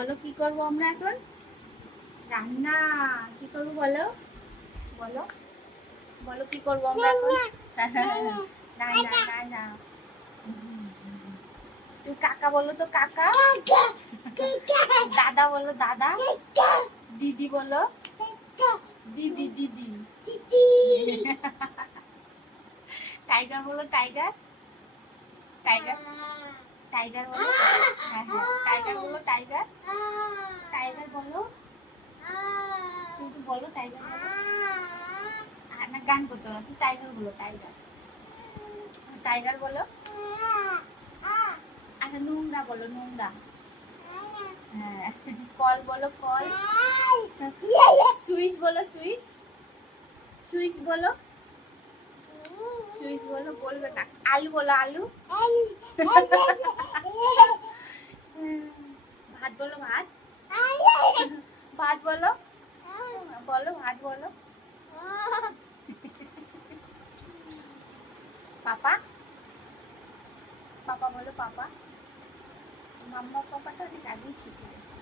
বলো কি করবো আমরা এখন? রান্না। কি করবো বলো? বলো বলো কি করবো আমরা এখন? না না না না, তুই কাকা বলো তো, কাকা। দাদা বলো, দাদা। দিদি বলো, দিদি দিদি। টাইগার বলো, টাইগার। টাইগার, টাইগার বলো। হ্যাঁ হ্যাঁ, টাইগার বলো, টাইগার। টাইগার বলো, তুমি তো বলো টাইগার বলো। না, গান করতে না, তুই টাইগার বলো, টাইগার। টাইগার বলো। আচ্ছা, নোংরা বলো, নোংরা। হ্যাঁ, কল বলো, কল। সুইচ বলো, সুইচ। সুইচ বলো, সুইচ বলো, বলবে না। আলু বলো, আলু। ভাত বলো, ভাত। ভাত বলো, বলো ভাত বলো। পাপা, পাপা বলো, পাপা। মাম্মা পাপাটা অনেক আগেই শিখে গেছে।